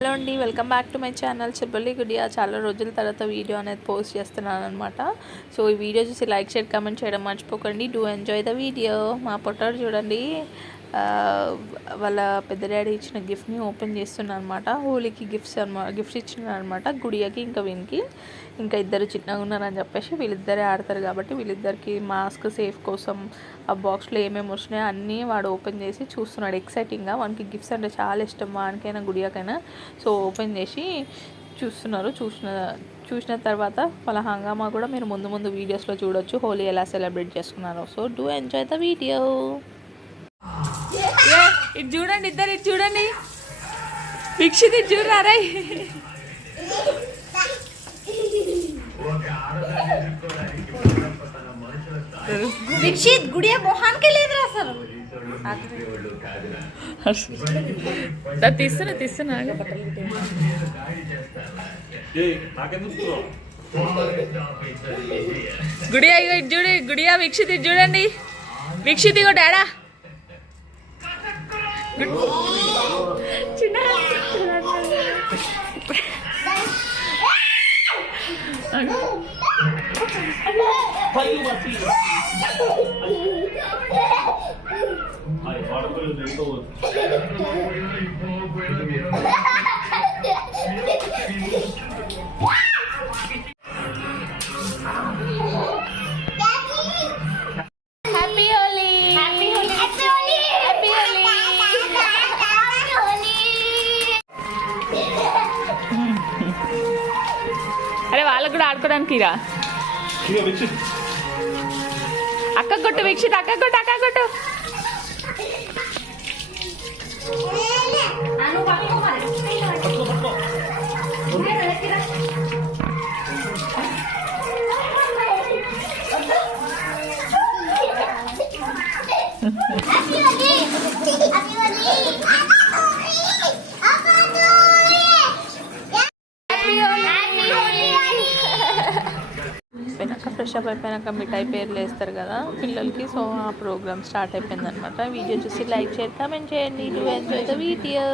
Hello అండి, welcome back to my channel చెప్పలి గుడియా. చాలా రోజుల తర్వాత వీడియో అనేది పోస్ట్ చేస్తున్నాను అనమాట. సో ఈ వీడియో చూసి లైక్ షేర్ కామెంట్ చేయడం మర్చిపోకండి. Do enjoy the video. మా పొట్టాడు చూడండి, వాళ్ళ పెద్ద డాడీ ఇచ్చిన గిఫ్ట్ని ఓపెన్ చేస్తున్నాను అనమాట. హోలీకి గిఫ్ట్స్ ఇచ్చినారు అనమాట, గుడియాకి ఇంకా వీనికి. ఇంకా ఇద్దరు చిన్నగా ఉన్నారని చెప్పేసి వీళ్ళిద్దరే ఆడతారు కాబట్టి వీళ్ళిద్దరికి మాస్క్ సేఫ్ కోసం ఆ బాక్స్లో ఏమేమి వచ్చినాయో అన్నీ వాడు ఓపెన్ చేసి చూస్తున్నాడు ఎక్సైటింగ్గా. వానికి గిఫ్ట్స్ అంటే చాలా ఇష్టం, వానికైనా గుడియాకైనా. సో ఓపెన్ చేసి చూస్తున్నారు. చూసిన తర్వాత వాళ్ళ హంగామా కూడా మీరు ముందు వీడియోస్లో చూడొచ్చు, హోలీ ఎలా సెలబ్రేట్ చేసుకున్నారో. So do enjoy the video. ఇటు చూడండి, ఇద్దరు ఇటు చూడండి. వీక్షిత్ ఇటు చూడరా. వీక్షిత్ గుడియా మొహానికే లేదురా అసలు. తీస్తున్నా గుడియా ఇటు చూడు. గుడియా వీక్షిత్ ఇటు చూడండి. వీక్షిత్ ఇగో డాడా చిన్న అరే వాళ్ళకు కూడా ఆడుకోవడానికి రా. అక్క కొట్టు వీక్షిత్, అక్క కొట్టు. అయిపోయినాక ఫ్రెష్ అప్ అయిపోయినాక మిఠాయి పేర్లు వేస్తారు కదా పిల్లలకి. సో ఆ ప్రోగ్రామ్ స్టార్ట్ అయిపోయింది అనమాట. వీడియో చూసి లైక్ షేర్ కామెంట్ చేయండి. Do enjoy the video.